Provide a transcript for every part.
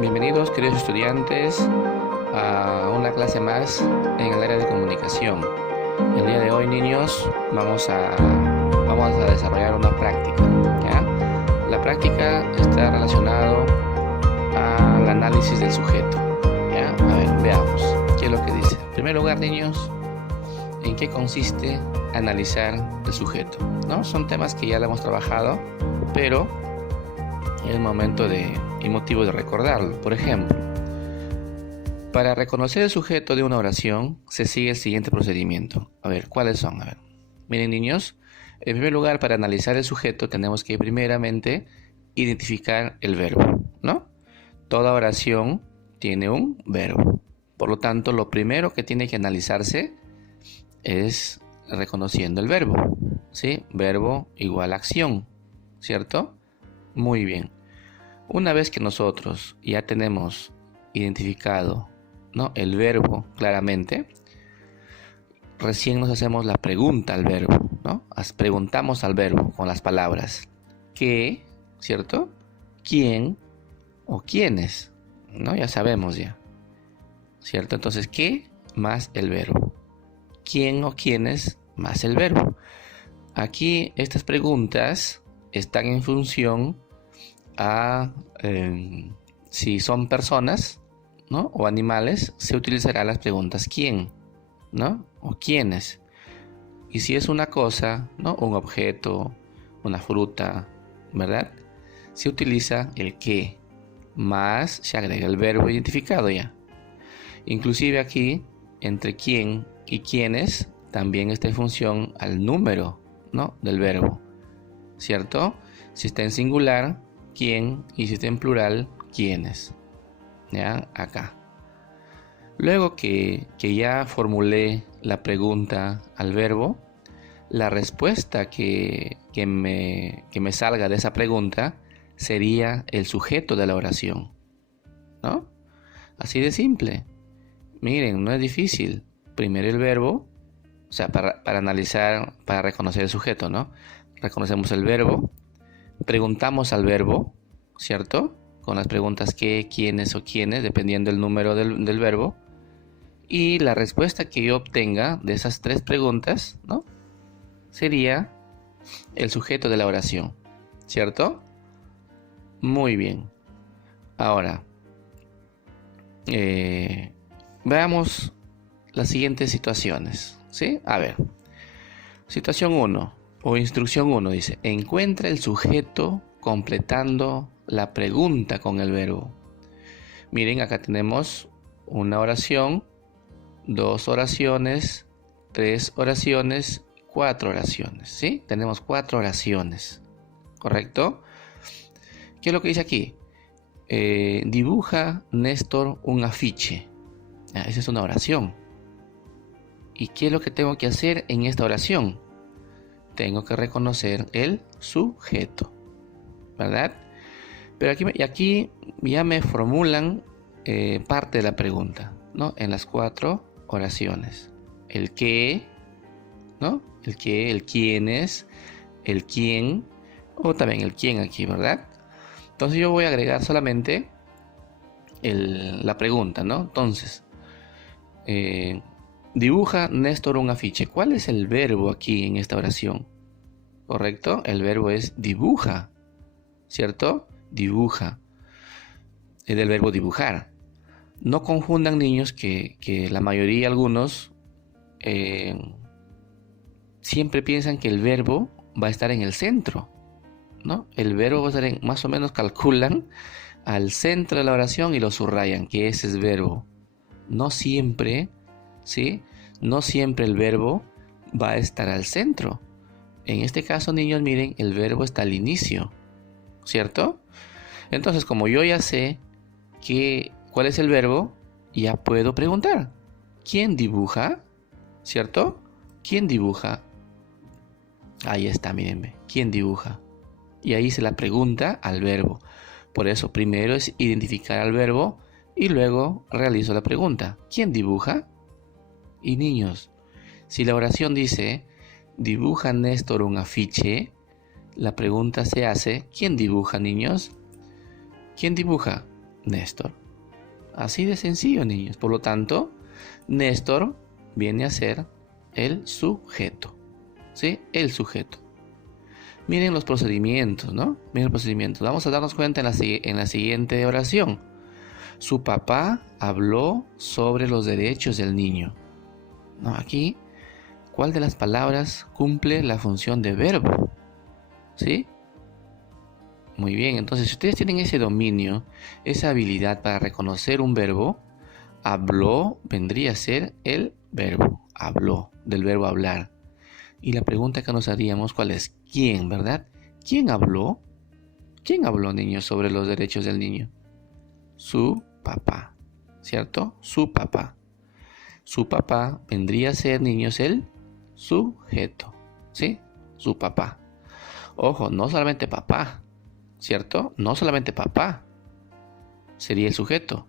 Bienvenidos, queridos estudiantes, a una clase más en el área de comunicación. El día de hoy, niños, vamos a desarrollar una práctica, ¿ya? La práctica está relacionada al análisis del sujeto, ¿ya? A ver, veamos qué es lo que dice. En primer lugar, niños, ¿en qué consiste analizar el sujeto? ¿No? Son temas que ya lo hemos trabajado, pero es momento y motivo de recordarlo. Por ejemplo, para reconocer el sujeto de una oración se sigue el siguiente procedimiento. A ver, ¿cuáles son? A ver, miren, niños, en primer lugar, para analizar el sujeto tenemos que primeramente identificar el verbo, ¿no? Toda oración tiene un verbo. Por lo tanto, lo primero que tiene que analizarse es reconociendo el verbo, ¿sí? Verbo igual acción, ¿cierto? Muy bien. Una vez que nosotros ya tenemos identificado, ¿no?, el verbo claramente, recién nos hacemos la pregunta al verbo, ¿no? Preguntamos al verbo con las palabras ¿qué?, ¿cierto? ¿Quién? ¿O quiénes? ¿No? Ya sabemos ya, ¿cierto? Entonces, ¿qué? Más el verbo. ¿Quién o quiénes? Más el verbo. Aquí estas preguntas están en función a si son personas, ¿no?, o animales, se utilizarán las preguntas ¿quién?, ¿no?, o ¿quiénes? Y si es una cosa, ¿no?, un objeto, una fruta, ¿verdad?, se utiliza el qué, más se agrega el verbo identificado ya. Inclusive aquí, entre quién y quiénes, también está en función al número, ¿no?, del verbo, ¿cierto? Si está en singular, quién, y si está en plural, quiénes, ¿ya? Acá. Luego que ya formulé la pregunta al verbo, la respuesta que me salga de esa pregunta sería el sujeto de la oración, ¿no? Así de simple. Miren, no es difícil. Primero el verbo, o sea, para analizar, para reconocer el sujeto, ¿no? Reconocemos el verbo, preguntamos al verbo, ¿cierto?, con las preguntas qué, quiénes o quiénes, dependiendo del número del verbo. Y la respuesta que yo obtenga de esas tres preguntas, ¿no?, sería el sujeto de la oración, ¿cierto? Muy bien. Ahora, veamos las siguientes situaciones, ¿sí? A ver, situación 1 o instrucción 1 dice: encuentra el sujeto completando la pregunta con el verbo. Miren, acá tenemos una oración, dos oraciones, tres oraciones, cuatro oraciones, ¿sí? Tenemos 4 oraciones, ¿correcto? ¿Qué es lo que dice aquí? Dibuja, Néstor, un afiche. Esa es una oración. ¿Y qué es lo que tengo que hacer en esta oración? Tengo que reconocer el sujeto, ¿verdad? Pero aquí ya me formulan parte de la pregunta, ¿no? En las 4 oraciones. El qué, ¿no? El qué, el quiénes, el quién, o también el quién aquí, ¿verdad? Entonces yo voy a agregar solamente la pregunta, ¿no? Entonces, dibuja, Néstor, un afiche. ¿Cuál es el verbo aquí en esta oración? ¿Correcto? El verbo es dibuja, ¿cierto? Dibuja. Es del verbo dibujar. No confundan, niños, que la mayoría, algunos, siempre piensan que el verbo va a estar en el centro, ¿no? El verbo va a estar más o menos calculan al centro de la oración y lo subrayan, que ese es verbo. No siempre, ¿sí? No siempre el verbo va a estar al centro. En este caso, niños, miren, el verbo está al inicio, ¿cierto? Entonces, como yo ya sé cuál es el verbo, ya puedo preguntar: ¿quién dibuja? ¿Cierto? ¿Quién dibuja? Ahí está, mírenme. ¿Quién dibuja? Y ahí se la pregunta al verbo. Por eso, primero es identificar al verbo y luego realizo la pregunta: ¿quién dibuja? Y niños, si la oración dice: dibuja, Néstor, un afiche, la pregunta se hace: ¿quién dibuja, niños? ¿Quién dibuja? Néstor. Así de sencillo, niños. Por lo tanto, Néstor viene a ser el sujeto. ¿Sí? El sujeto. Miren los procedimientos, ¿no? Miren los procedimientos. Vamos a darnos cuenta en la siguiente oración. Su papá habló sobre los derechos del niño. No, aquí, ¿cuál de las palabras cumple la función de verbo? ¿Sí? Muy bien, entonces si ustedes tienen ese dominio, esa habilidad para reconocer un verbo, habló vendría a ser el verbo. Habló, del verbo hablar. Y la pregunta que nos haríamos, ¿cuál es? ¿Quién, verdad? ¿Quién habló? ¿Quién habló, niños, sobre los derechos del niño? Su papá, ¿cierto? Su papá. Su papá vendría a ser, niños, el sujeto, ¿sí? Su papá. Ojo, no solamente papá, ¿cierto? No solamente papá sería el sujeto.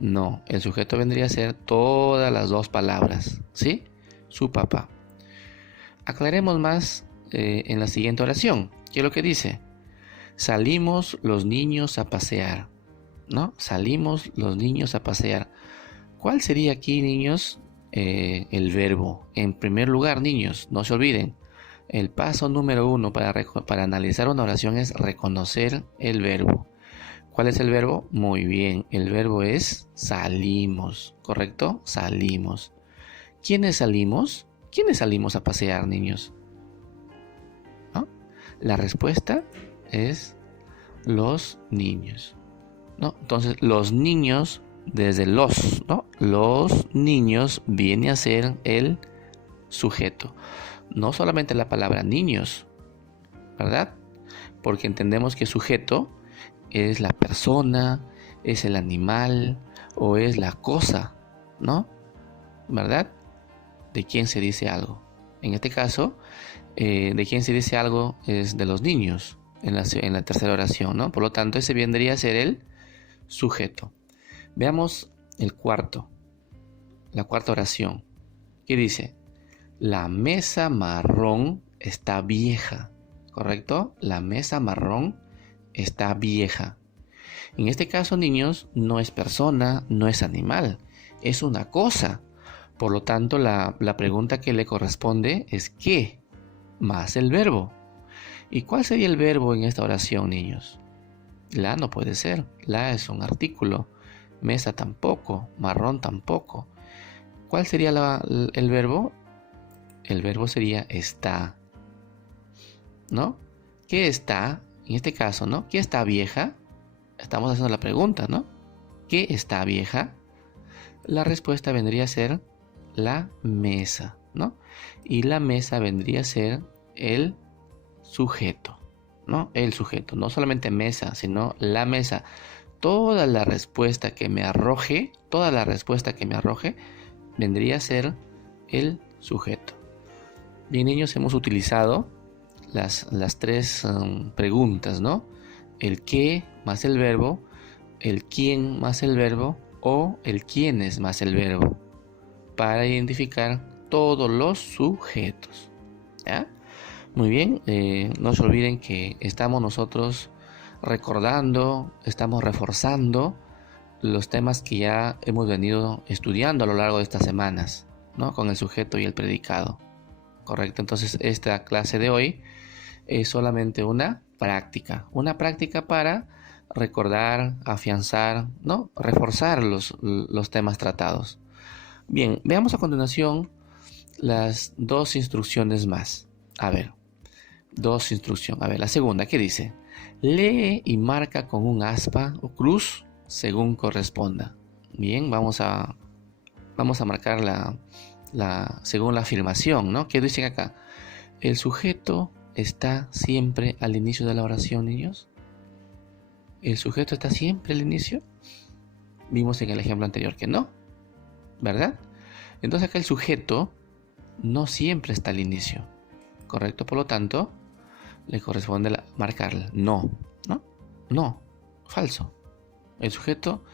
No, el sujeto vendría a ser todas las dos palabras, ¿sí? Su papá. Aclaremos más en la siguiente oración. ¿Qué es lo que dice? Salimos los niños a pasear, ¿no? Salimos los niños a pasear. ¿Cuál sería aquí, niños, el verbo? En primer lugar, niños, no se olviden, el paso número 1 para analizar una oración es reconocer el verbo. ¿Cuál es el verbo? Muy bien, el verbo es salimos, ¿correcto? Salimos. ¿Quiénes salimos? ¿Quiénes salimos a pasear, niños? ¿No? La respuesta es los niños, ¿no? Entonces, los niños, desde los, ¿no? Los niños viene a ser el sujeto. No solamente la palabra niños, ¿verdad? Porque entendemos que sujeto es la persona, es el animal o es la cosa, ¿no? ¿Verdad? De quién se dice algo. En este caso, de quién se dice algo es de los niños en la tercera oración, ¿no? Por lo tanto, ese vendría a ser el sujeto. Veamos la cuarta oración. ¿Qué dice? La mesa marrón está vieja, ¿correcto? La mesa marrón está vieja. En este caso, niños, no es persona, no es animal, es una cosa. Por lo tanto, la pregunta que le corresponde es ¿qué? Más el verbo. ¿Y cuál sería el verbo en esta oración, niños? La no puede ser. La es un artículo. Mesa tampoco. Marrón tampoco. ¿Cuál sería el verbo? El verbo sería está. ¿No? ¿Qué está? En este caso, ¿no? ¿Qué está vieja? Estamos haciendo la pregunta, ¿no? ¿Qué está vieja? La respuesta vendría a ser la mesa, ¿no? Y la mesa vendría a ser el sujeto, ¿no? El sujeto, no solamente mesa, sino la mesa. Toda la respuesta que me arroje vendría a ser el sujeto. Bien, niños, hemos utilizado las tres preguntas, ¿no? El qué más el verbo, el quién más el verbo o el quiénes más el verbo para identificar todos los sujetos, ¿ya? Muy bien, no se olviden que estamos nosotros recordando, estamos reforzando los temas que ya hemos venido estudiando a lo largo de estas semanas, ¿no? Con el sujeto y el predicado, ¿correcto? Entonces esta clase de hoy es solamente una práctica para recordar, afianzar, ¿no? Reforzar los temas tratados. Bien, veamos a continuación las dos instrucciones más. A ver, dos instrucciones. A ver, la segunda, ¿qué dice? Lee y marca con un aspa o cruz según corresponda. Bien, vamos a marcar según la afirmación, ¿no? ¿Qué dicen acá? El sujeto está siempre al inicio de la oración, niños. ¿El sujeto está siempre al inicio? Vimos en el ejemplo anterior que no, ¿verdad? Entonces acá el sujeto no siempre está al inicio, ¿correcto? Por lo tanto, le corresponde marcarla. No, falso. El sujeto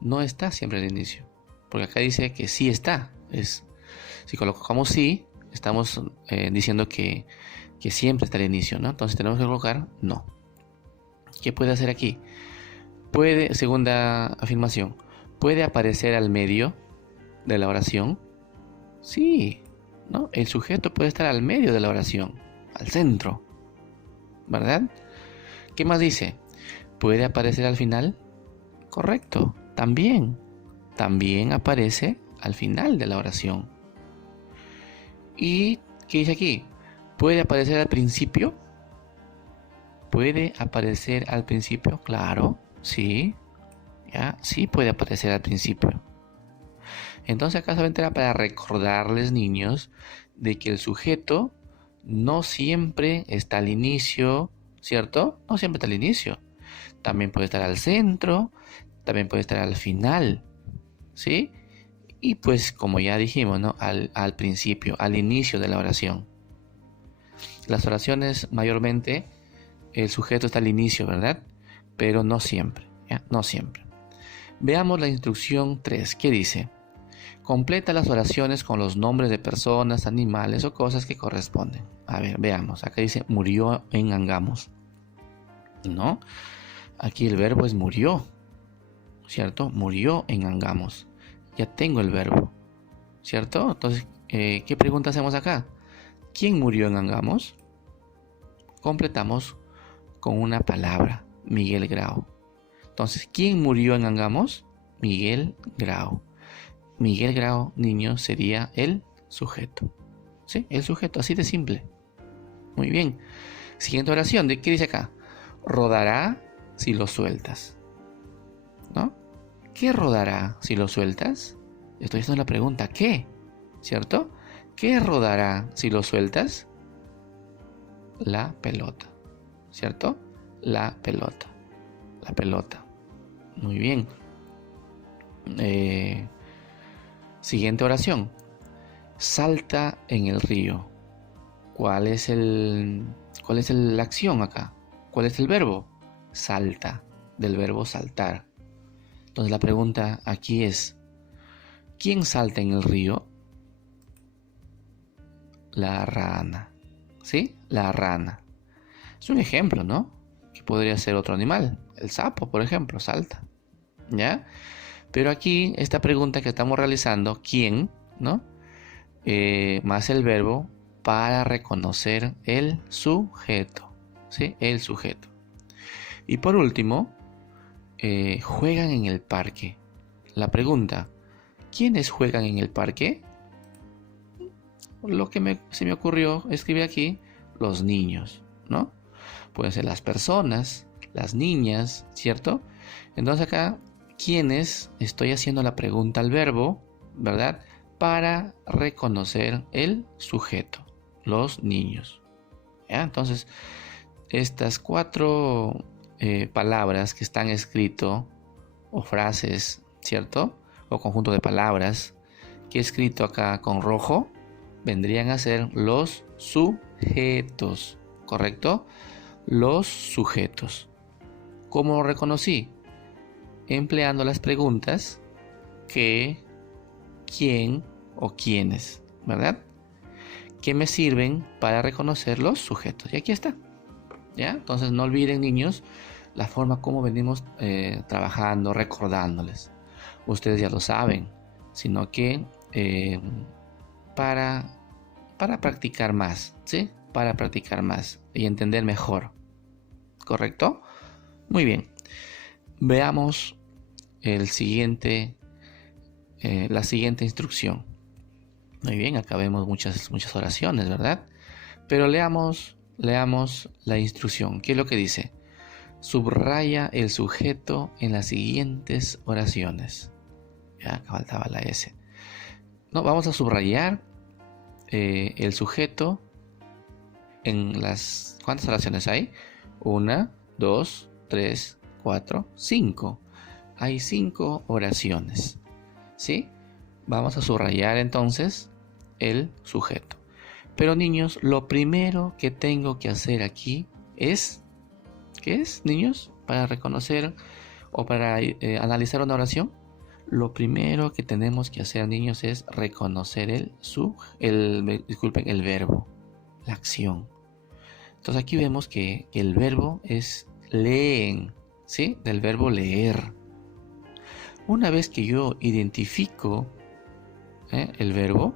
no está siempre al inicio, porque acá dice que sí está. Si colocamos sí, estamos diciendo que siempre está al inicio, ¿no? Entonces tenemos que colocar no. ¿Qué puede hacer aquí? Segunda afirmación, ¿puede aparecer al medio de la oración? Sí, ¿no? El sujeto puede estar al medio de la oración, al centro, ¿verdad? ¿Qué más dice? ¿Puede aparecer al final? Correcto, también aparece al final de la oración. ¿Y qué dice aquí? ¿Puede aparecer al principio? ¿Puede aparecer al principio? Claro, sí, ya, sí puede aparecer al principio. Entonces acá solamente era para recordarles, niños, de que el sujeto no siempre está al inicio, ¿cierto? No siempre está al inicio. También puede estar al centro, también puede estar al final, ¿sí? Y pues como ya dijimos, ¿no? Al principio, al inicio de la oración. Las oraciones mayormente el sujeto está al inicio, ¿verdad? Pero no siempre, ¿ya? No siempre. Veamos la instrucción 3. ¿Qué dice? Completa las oraciones con los nombres de personas, animales o cosas que corresponden. A ver, veamos. Acá dice murió en Angamos. ¿No? Aquí el verbo es murió, ¿cierto? Murió en Angamos. Ya tengo el verbo, ¿cierto? Entonces, ¿qué pregunta hacemos acá? ¿Quién murió en Angamos? Completamos con una palabra, Miguel Grau. Entonces, ¿quién murió en Angamos? Miguel Grau. Miguel Grau, niño, sería el sujeto. ¿Sí? El sujeto, así de simple. Muy bien. Siguiente oración, ¿de qué dice acá? Rodará si lo sueltas. ¿No? ¿Qué rodará si lo sueltas? Estoy haciendo la pregunta, ¿qué? ¿Cierto? ¿Qué rodará si lo sueltas? La pelota. ¿Cierto? La pelota. La pelota. Muy bien. Siguiente oración. Salta en el río. ¿Cuál es la acción acá? ¿Cuál es el verbo? Salta. Del verbo saltar. Entonces la pregunta aquí es, ¿quién salta en el río? La rana. ¿Sí? La rana. Es un ejemplo, ¿no? Que podría ser otro animal. El sapo, por ejemplo, salta. ¿Ya? Pero aquí, esta pregunta que estamos realizando, ¿quién? ¿No? Más el verbo para reconocer el sujeto. ¿Sí? El sujeto. Y por último, juegan en el parque. La pregunta, ¿quiénes juegan en el parque? Lo que se me ocurrió escribir aquí, los niños, ¿no? Pueden ser las personas, las niñas, ¿cierto? Entonces acá, ¿quiénes? Estoy haciendo la pregunta al verbo, ¿verdad? Para reconocer el sujeto, los niños. ¿Ya? Entonces, estas 4 palabras que están escrito, o frases, ¿cierto? O conjunto de palabras que he escrito acá con rojo, vendrían a ser los sujetos, ¿correcto? Los sujetos. ¿Cómo lo reconocí? Empleando las preguntas qué, quién o quiénes, ¿verdad? Que me sirven para reconocer los sujetos. Y aquí está. ¿Ya? Entonces no olviden, niños, la forma como venimos trabajando, recordándoles. Ustedes ya lo saben, sino que para practicar más, ¿sí? Para practicar más y entender mejor. ¿Correcto? Muy bien. Veamos la siguiente instrucción. Muy bien, acá vemos muchas oraciones, ¿verdad? Pero leamos la instrucción. ¿Qué es lo que dice? Subraya el sujeto en las siguientes oraciones. Ya, acá faltaba la S. No, vamos a subrayar el sujeto en las... ¿Cuántas oraciones hay? 1, 2, 3, 4, 5. Hay 5 oraciones. ¿Sí? Vamos a subrayar entonces el sujeto. Pero niños, lo primero que tengo que hacer aquí es... ¿Qué es, niños? Para reconocer o para analizar una oración. Lo primero que tenemos que hacer, niños, es reconocer el verbo, la acción. Entonces aquí vemos que el verbo es leen, ¿sí? Del verbo leer. Una vez que yo identifico el verbo,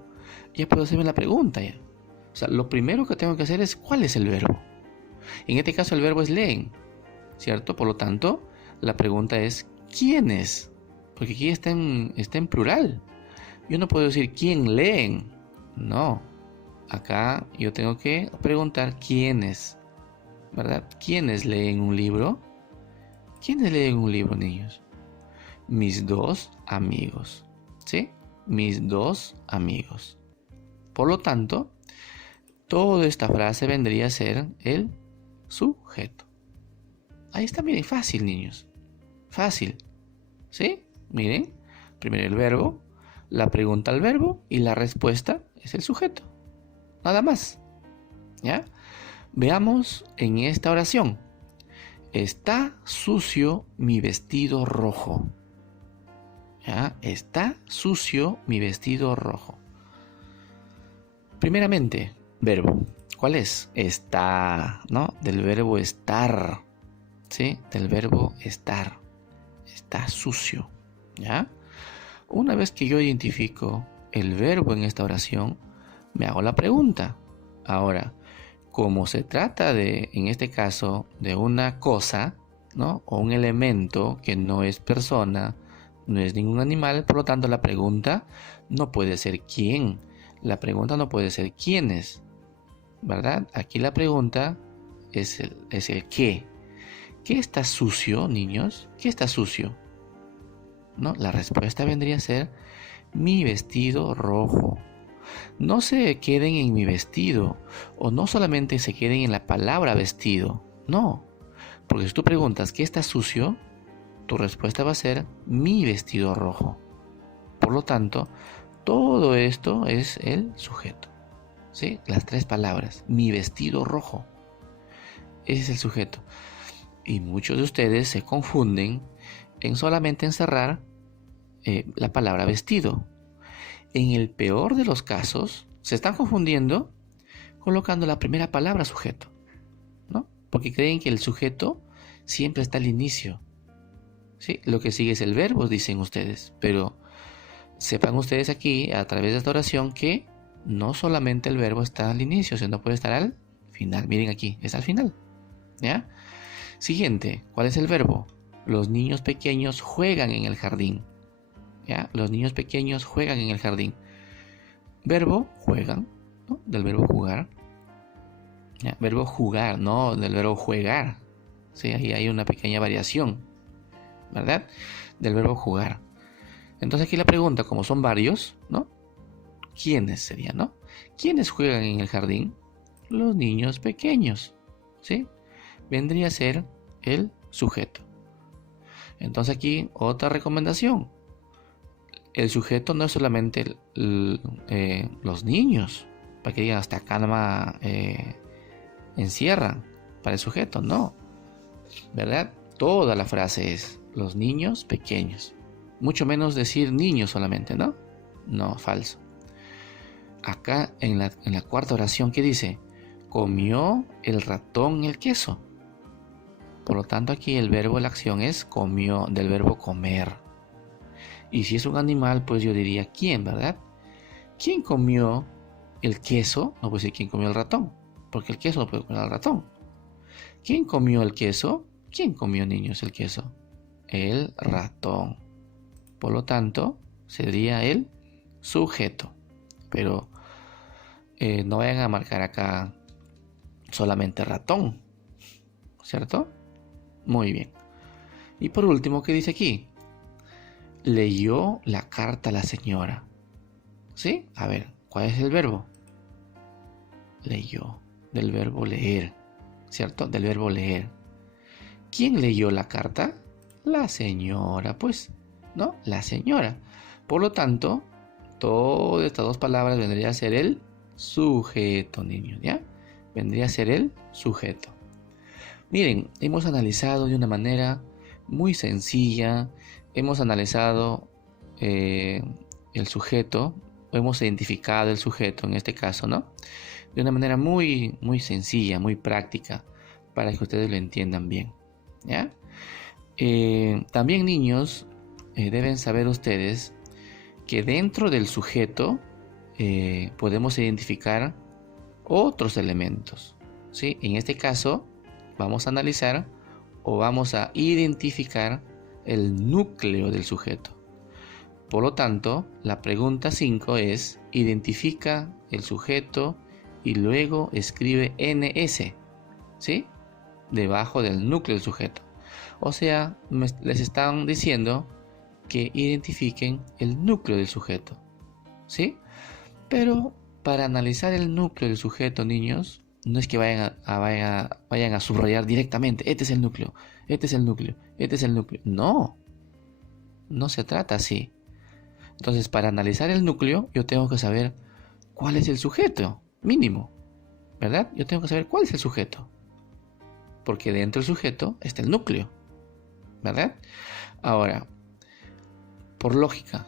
ya puedo hacerme la pregunta ya. O sea, lo primero que tengo que hacer es ¿cuál es el verbo? En este caso el verbo es leen, ¿cierto? Por lo tanto, la pregunta es ¿quiénes? Porque aquí está en plural. Yo no puedo decir ¿quién leen? No. Acá yo tengo que preguntar ¿quiénes? ¿Verdad? ¿Quiénes leen un libro? ¿Quiénes leen un libro, niños? Mis dos amigos. ¿Sí? Mis dos amigos. Por lo tanto, toda esta frase vendría a ser el sujeto. Ahí está, miren, fácil, niños. Fácil. ¿Sí? Miren, primero el verbo, la pregunta al verbo y la respuesta es el sujeto. Nada más. ¿Ya? Veamos en esta oración. Está sucio mi vestido rojo. ¿Ya? Está sucio mi vestido rojo. Primeramente, verbo. ¿Cuál es? Está, ¿no? Del verbo estar. ¿Sí? Del verbo estar. Está sucio. ¿Ya? Una vez que yo identifico el verbo en esta oración, me hago la pregunta. Ahora, como se trata de, en este caso, de una cosa, ¿no? O un elemento que no es persona, no es ningún animal, por lo tanto la pregunta no puede ser quién. La pregunta no puede ser quiénes, ¿verdad? Aquí la pregunta es el qué. ¿Qué está sucio, niños? ¿Qué está sucio? ¿No? La respuesta vendría a ser mi vestido rojo. No se queden en mi vestido, o no solamente se queden en la palabra vestido, no. Porque si tú preguntas ¿qué está sucio? Tu respuesta va a ser mi vestido rojo. Por lo tanto, todo esto es el sujeto. ¿Sí? Las tres palabras. Mi vestido rojo. Ese es el sujeto. Y muchos de ustedes se confunden en solamente encerrar la palabra vestido. En el peor de los casos, se están confundiendo colocando la primera palabra sujeto, ¿no? Porque creen que el sujeto siempre está al inicio. ¿Sí? Lo que sigue es el verbo, dicen ustedes. Pero sepan ustedes aquí, a través de esta oración, que no solamente el verbo está al inicio, sino puede estar al final. Miren aquí, es al final. ¿Ya? Siguiente, ¿cuál es el verbo? Los niños pequeños juegan en el jardín. ¿Ya? Los niños pequeños juegan en el jardín. Verbo, juegan, ¿no? Del verbo jugar. ¿Ya? Verbo jugar, no del verbo juegar. Sí, ahí hay una pequeña variación, ¿verdad? Del verbo jugar. Entonces aquí la pregunta, como son varios, ¿no? ¿Quiénes serían, no? ¿Quiénes juegan en el jardín? Los niños pequeños, ¿sí? Vendría a ser el sujeto. Entonces aquí otra recomendación. El sujeto no es solamente los niños, para que digan hasta acá nomás encierran para el sujeto, no. ¿Verdad? Toda la frase es los niños pequeños. Mucho menos decir niños solamente, ¿no? No, falso. Acá en la cuarta oración, ¿qué dice? Comió el ratón el queso. Por lo tanto, aquí el verbo de la acción es comió, del verbo comer. Y si es un animal, pues yo diría ¿quién, verdad? ¿Quién comió el queso? No puedo decir ¿quién comió el ratón? Porque el queso no puede comer al ratón. ¿Quién comió el queso? ¿Quién comió, niños, el queso? El ratón. Por lo tanto, sería el sujeto. Pero no vayan a marcar acá solamente ratón, ¿cierto? Muy bien. Y por último, ¿qué dice aquí? Leyó la carta a la señora. ¿Sí? A ver, ¿cuál es el verbo? Leyó, del verbo leer, ¿cierto? Del verbo leer. ¿Quién leyó la carta? La señora, pues, ¿no? La señora. Por lo tanto, todas estas dos palabras vendría a ser el sujeto, niños, ¿ya? Vendría a ser el sujeto. Miren, hemos analizado de una manera muy sencilla, hemos analizado el sujeto, hemos identificado el sujeto en este caso, ¿no? De una manera muy, muy sencilla, muy práctica, para que ustedes lo entiendan bien, ¿ya? También, niños, deben saber ustedes que dentro del sujeto podemos identificar otros elementos, ¿sí? En este caso vamos a analizar o vamos a identificar el núcleo del sujeto. Por lo tanto, la pregunta 5 es: identifica el sujeto y luego escribe NS, ¿sí? Debajo del núcleo del sujeto. O sea, les están diciendo que identifiquen el núcleo del sujeto, ¿sí? Pero para analizar el núcleo del sujeto, niños, no es que vayan a subrayar directamente: este es el núcleo, este es el núcleo, este es el núcleo. No, no se trata así. Entonces, para analizar el núcleo, yo tengo que saber cuál es el sujeto, mínimo, ¿verdad? Yo tengo que saber cuál es el sujeto, porque dentro del sujeto está el núcleo, ¿verdad? Ahora, por lógica,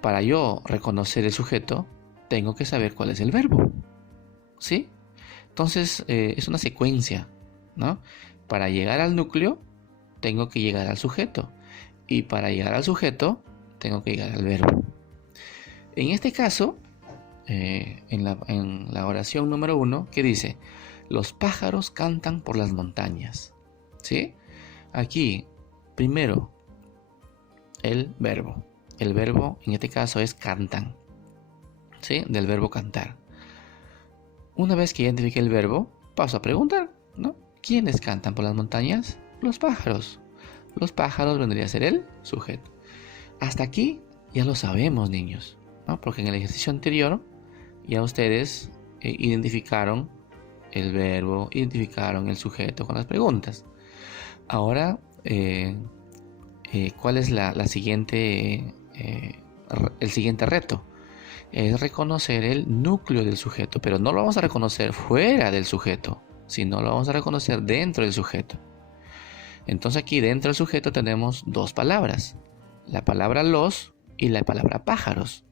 para yo reconocer el sujeto, tengo que saber cuál es el verbo, ¿sí? Entonces, es una secuencia, ¿no? Para llegar al núcleo, tengo que llegar al sujeto. Y para llegar al sujeto, tengo que llegar al verbo. En este caso, en la oración número 1, ¿qué dice? Los pájaros cantan por las montañas, ¿sí? Aquí, primero, el verbo. El verbo, en este caso, es cantan, ¿sí? Del verbo cantar. Una vez que identifique el verbo, paso a preguntar, ¿no? ¿Quiénes cantan por las montañas? Los pájaros. Los pájaros vendría a ser el sujeto. Hasta aquí ya lo sabemos, niños, ¿no? Porque en el ejercicio anterior ya ustedes identificaron el verbo, identificaron el sujeto con las preguntas. Ahora, ¿cuál es el siguiente reto? Es reconocer el núcleo del sujeto, pero no lo vamos a reconocer fuera del sujeto, sino lo vamos a reconocer dentro del sujeto. Entonces aquí dentro del sujeto tenemos dos palabras: la palabra los y la palabra pájaros.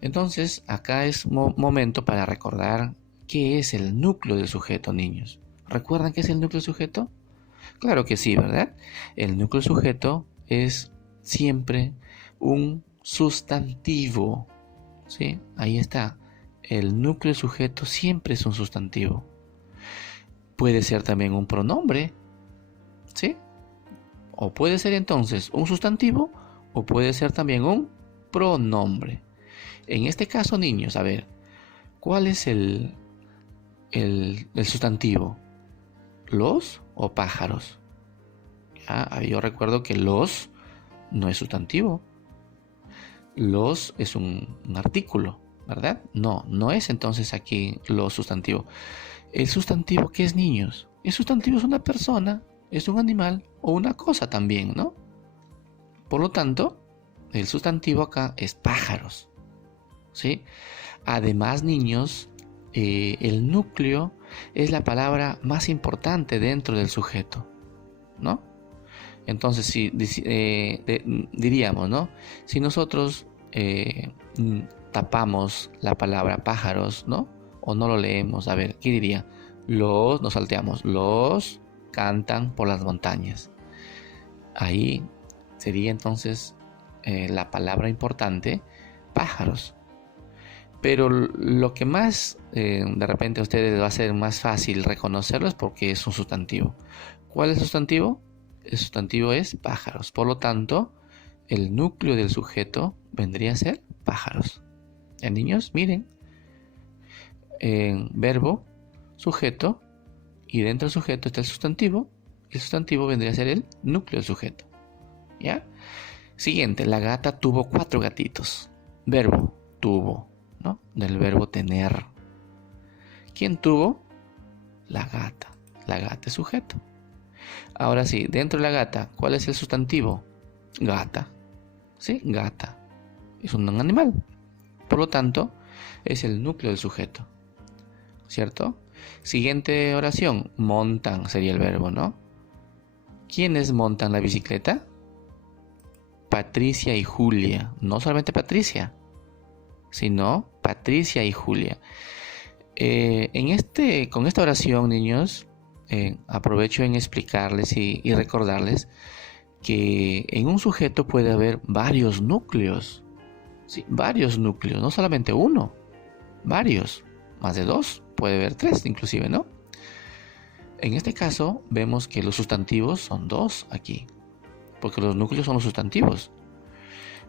Entonces acá es momento para recordar qué es el núcleo del sujeto, niños. ¿Recuerdan qué es el núcleo del sujeto? Claro que sí, ¿verdad? El núcleo del sujeto es siempre un sustantivo, ¿sí? Ahí está. El núcleo del sujeto siempre es un sustantivo. Puede ser también un pronombre, ¿sí? O puede ser entonces un sustantivo, o puede ser también un pronombre. En este caso, niños, a ver, ¿cuál es el sustantivo? ¿Los o pájaros? Yo recuerdo que los no es sustantivo. Los es un artículo, ¿verdad? No es entonces aquí los sustantivo. ¿El sustantivo qué es, niños? El sustantivo es una persona, es un animal o una cosa también, ¿no? Por lo tanto, el sustantivo acá es pájaros, ¿sí? Además, niños, el núcleo es la palabra más importante dentro del sujeto, ¿no? Entonces, si diríamos, ¿no? Si nosotros tapamos la palabra pájaros, ¿no? O no lo leemos, a ver, ¿qué diría? Nos salteamos, los cantan por las montañas. Ahí sería entonces la palabra importante, pájaros. Pero lo que más de repente a ustedes va a ser más fácil reconocerlo es porque es un sustantivo. ¿Cuál es el sustantivo? El sustantivo es pájaros. Por lo tanto, el núcleo del sujeto vendría a ser pájaros. Niños, miren. Verbo, sujeto, y dentro del sujeto está el sustantivo. El sustantivo vendría a ser el núcleo del sujeto. ¿Ya? Siguiente, la gata tuvo 4 gatitos. Verbo, tuvo, ¿no? Del verbo tener. ¿Quién tuvo? La gata. La gata es sujeto. Ahora sí, dentro de la gata, ¿cuál es el sustantivo? Gata. ¿Sí? Gata. Es un animal. Por lo tanto, es el núcleo del sujeto. ¿Cierto? Siguiente oración, montan sería el verbo, ¿no? ¿Quiénes montan la bicicleta? Patricia y Julia. No solamente Patricia, sino Patricia y Julia. Con esta oración, niños, aprovecho en explicarles y recordarles que en un sujeto puede haber varios núcleos. Sí, varios núcleos, no solamente uno, varios, más de dos, puede haber tres inclusive, ¿no? En este caso vemos que los sustantivos son dos aquí, porque los núcleos son los sustantivos.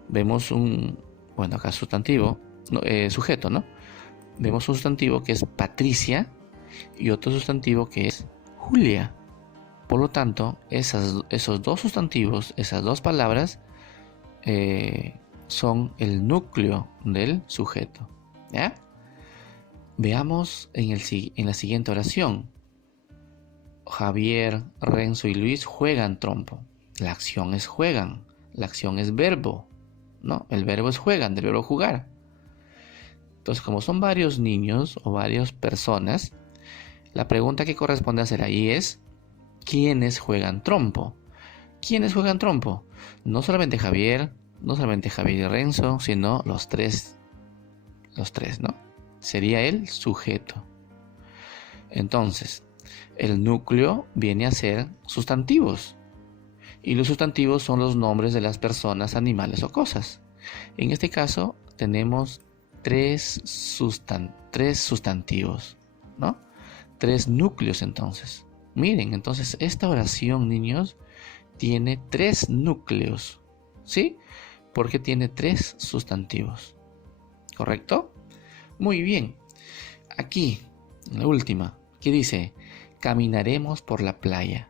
Vemos acá sustantivo, no, sujeto, ¿no? Vemos un sustantivo que es Patricia y otro sustantivo que es Julia. Por lo tanto, esos dos sustantivos, esas dos palabras, son el núcleo del sujeto. ¿Ya? Veamos en la siguiente oración. Javier, Renzo y Luis juegan trompo. La acción es juegan. La acción es verbo, ¿no? El verbo es juegan, del verbo jugar. Entonces, como son varios niños o varias personas, la pregunta que corresponde hacer ahí es ¿quiénes juegan trompo? ¿Quiénes juegan trompo? No solamente Javier y Renzo, sino los tres, ¿no? Sería el sujeto. Entonces, el núcleo viene a ser sustantivos. Y los sustantivos son los nombres de las personas, animales o cosas. En este caso, tenemos tres sustantivos, ¿no? Tres núcleos entonces. Miren, entonces esta oración, niños, tiene tres núcleos, ¿sí? Porque tiene tres sustantivos. ¿Correcto? Muy bien. Aquí, la última, ¿qué dice? Caminaremos por la playa.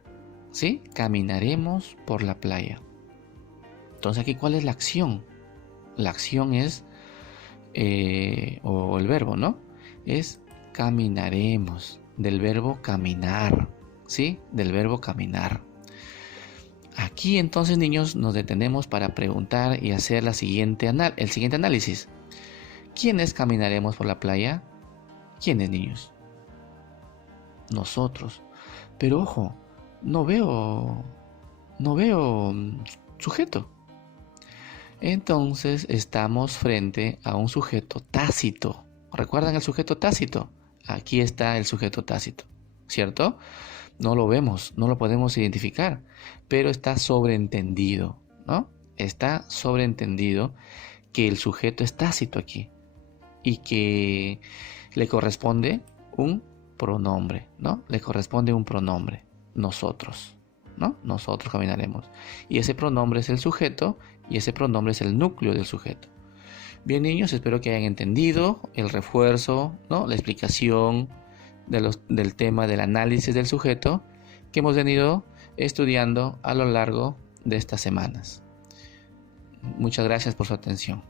¿Sí? Caminaremos por la playa. Entonces aquí, ¿cuál es la acción? La acción es, o el verbo, ¿no? Es caminaremos, del verbo caminar. ¿Sí? Del verbo caminar. Aquí entonces, niños, nos detenemos para preguntar y hacer el siguiente análisis. ¿Quiénes caminaremos por la playa? ¿Quiénes, niños? Nosotros. Pero ojo, no veo sujeto. Entonces estamos frente a un sujeto tácito. ¿Recuerdan el sujeto tácito? Aquí está el sujeto tácito, ¿cierto? No lo vemos, no lo podemos identificar, pero está sobreentendido, ¿no? Está sobreentendido que el sujeto es tácito aquí y que le corresponde un pronombre, ¿no? Le corresponde un pronombre, nosotros, ¿no? Nosotros caminaremos. Y ese pronombre es el sujeto y ese pronombre es el núcleo del sujeto. Bien, niños, espero que hayan entendido el refuerzo, ¿no? La explicación del tema del análisis del sujeto que hemos venido estudiando a lo largo de estas semanas. Muchas gracias por su atención.